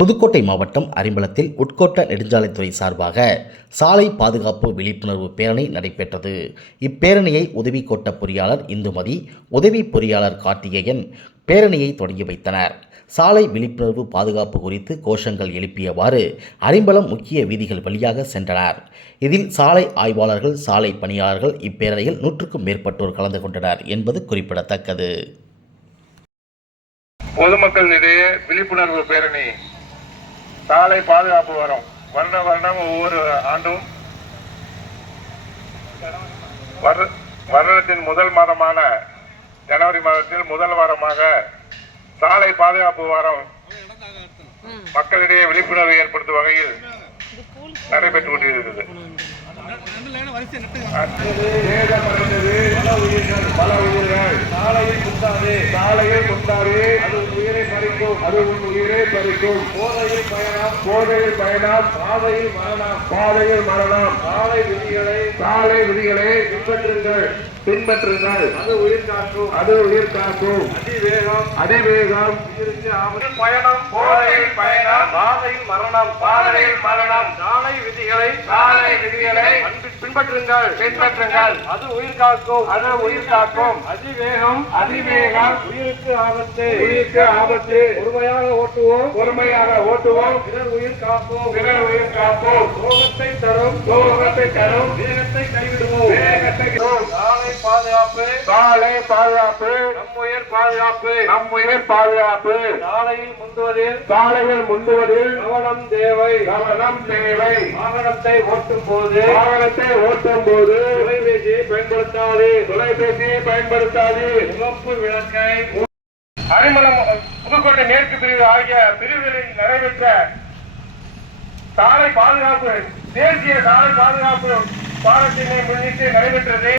புதுக்கோட்டை மாவட்டம் அரிம்பலத்தில் உட்கோட்ட நெடுஞ்சாலைத்துறை சார்பாக சாலை பாதுகாப்பு விழிப்புணர்வு பேரணி நடைபெற்றது. இப்பேரணியை உதவி கோட்ட பொறியாளர் இந்துமதி, உதவி பொறியாளர் கார்த்திகேயன் பேரணியை தொடங்கி வைத்தனர். சாலை விழிப்புணர்வு பாதுகாப்பு குறித்து கோஷங்கள் எழுப்பியவாறு அரிம்பலம் முக்கிய வீதிகள் வழியாக சென்றனர். இதில் சாலை ஆய்வாளர்கள், சாலை பணியாளர்கள் இப்பேரணியில் 100க்கும் மேற்பட்டோர் கலந்து கொண்டனர் என்பது குறிப்பிடத்தக்கது. பொதுமக்களிடையே விழிப்புணர்வு பேரணி சாலை பாதுகாப்பு வருடம் ஒவ்வொரு ஆண்டும் வருடத்தின் முதல் மாதமான ஜனவரி மாதத்தில் முதல் வாரமாக சாலை பாதுகாப்பு வாரம் மக்களிடையே விழிப்புணர்வு ஏற்படுத்தும் வகையில் நடைபெற்றுக் கொண்டிருக்கிறது. பல உயிர்கள் சாலையில் முந்தாது அது உயிரை பறிக்கும். போதையில் பயணம் பாதையில் மரணம். சாலை விதிகளை பின்பற்றுங்கள். அது உயிர் காக்கும். அதிவேகம் பயணம். போதையில் பயணம் பாதையில் மரணம். சாலை விதிகளை பின்பற்றுங்கள். அது உயிர் காக்கும். அதிவேகம் உயிருக்கு ஆபத்து. பொறுமையாக ஓட்டுவோம். பிறர் உயிர் காப்போம். சோகத்தை தரும் வேகத்தை கைவிடுவோம். சாலை பாதுகாப்பு நம் உயிர் பாதுகாப்பு. சாலையில் முந்துவதில் கவனம் தேவை. வாகனத்தை ஓட்டும் போது தொலைபேசியை பயன்படுத்தாது. முகப்பு விளக்கை அரிம்பலம், புதுக்கோட்டை மேற்கு பிரிவு ஆகிய பிரிவுகளில் நடைபெற்ற சாலை பாதுகாப்பு தேசிய சாலை பாதுகாப்பு பாடத்தினை முன்னிட்டு நடைபெற்றது.